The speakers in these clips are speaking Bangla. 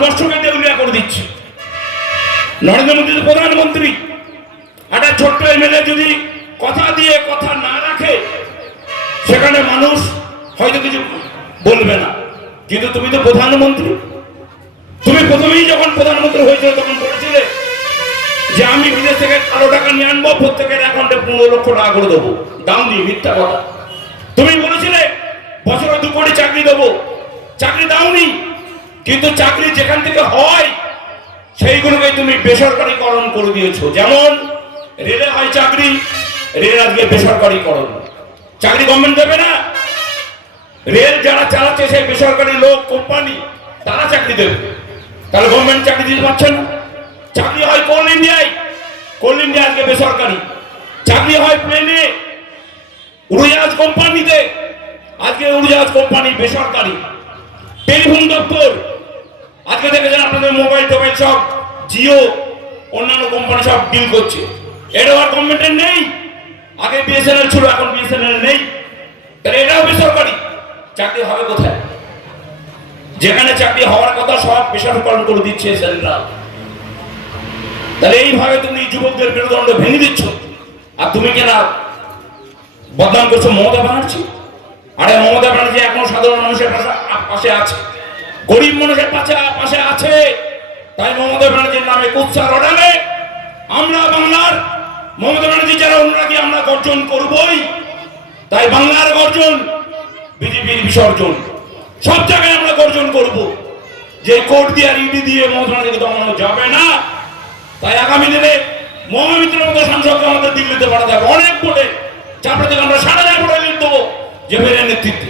ভারতবর্ষকে দেউলিয়া করে দিচ্ছে। নরেন্দ্র মোদী প্রধানমন্ত্রী। একটা ছোট্ট এমএলএ যদি কথা দিয়ে কথা না রাখে, সেখানে মানুষ হয়তো কিছু বলবে না। কিন্তু তুমি তো প্রধানমন্ত্রী। তুমি প্রথমেই যখন প্রধানমন্ত্রী হয়েছিল তখন বলেছিলে যে আমি বিদেশ থেকে কালো টাকা নিয়ে আনব, প্রত্যেকের অ্যাকাউন্টে পনেরো লক্ষ টাকা করে দেবো। দাম দিই মিথ্যা কথা। তুমি বলেছিলে, বছরে দু কোটি চাকরি দেবো। চাকরি দাওনি। কিন্তু চাকরি যেখান থেকে হয়, সেইগুলোকে তুমি বেসরকারিকরণ করে দিয়েছ। যেমন, রেলে হয় চাকরি, রেল আজকে বেসরকারিকরণ। চাকরি গভর্নমেন্ট দেবে না। রেল যারা চালাচ্ছে সেই বেসরকারি লোক কোম্পানি তারা চাকরি দেবে। তাহলে গভর্নমেন্ট চাকরি দিতে পারছে না। চাকরি হয় কোল ইন্ডিয়ায় কোল ইন্ডিয়া আজকে বেসরকারি? চাকরি হয় প্লেনে উড়োজাহাজ কোম্পানিতে আজকে উড়োজাহাজ কোম্পানি বেসরকারি। টেলিফোন দপ্তর আজকে দেখেছেন আপনাদের মোবাইল টোবাইল সব জিও, অন্যান্য কোম্পানি সব ডিল করছে। এটা আর গভর্নমেন্টের নেই। আগে বিএসএনএল ছিল, এখন বিএসএনএল নেই। তাহলে এটাও বেসরকারি। চাকরি হবে কোথায়? যেখানে চাকরি হওয়ার কথা সব বেসরকারণ করে দিচ্ছে সেন্ট্রাল তাহলে এইভাবে তুমি যুবকদের মেরুদণ্ড ভেঙে দিচ্ছ। আর তুমি কেনা বদনাম করছ মমতা ব্যানার্জি? আরে মমতা ব্যানার্জি এখন সাধারণ মানুষের পাশে পাশে আছে। গরিব মানুষের পাশে পাশে আছে। তাই মমতা ব্যানার্জির নামে কুৎসা রটালে আমরা বাংলার, মমতা ব্যানার্জি যারা অনুরাগী আমরা গর্জন করবই, তাই বাংলার গর্জন, বিজেপির বিসর্জন, সব জায়গায় আমরা গর্জন করব। যে কোর্ট দিয়ে আর ইডি দিয়ে মমতা ব্যানার্জিকে দমানো যাবে না, তাই আগামী দিনে মহামিত্রের মতো সাংসদকে আমাদের দিল্লিতে পাঠাতে হবে। অনেক ভোটে চাপড়ে থেকে আমরা সারা যায় ভোটে লিখ দেবো যে নেতৃত্বে।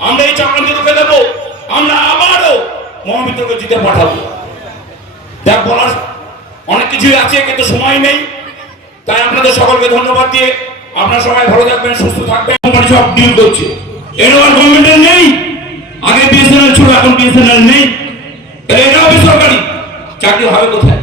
আমরা এই চক্রান্ত রুখে দেবো আমরা আবারও মহামিত্রকে জিতে পাঠাবো। দেখ বলার অনেক কিছুই আছে কিন্তু সময় নেই। তাই আপনাদের সকলকে ধন্যবাদ দিয়ে আপনারা সবাই ভালো থাকবেন সুস্থ থাকবেন। কোম্পানি সব ডিল করছে। এরও আর গভর্নমেন্টের নেই আগে বিএসএনএল ছিল এখন বিএসএনএল নেই। এটাও বেসরকারি। চাকরি হবে কোথায়?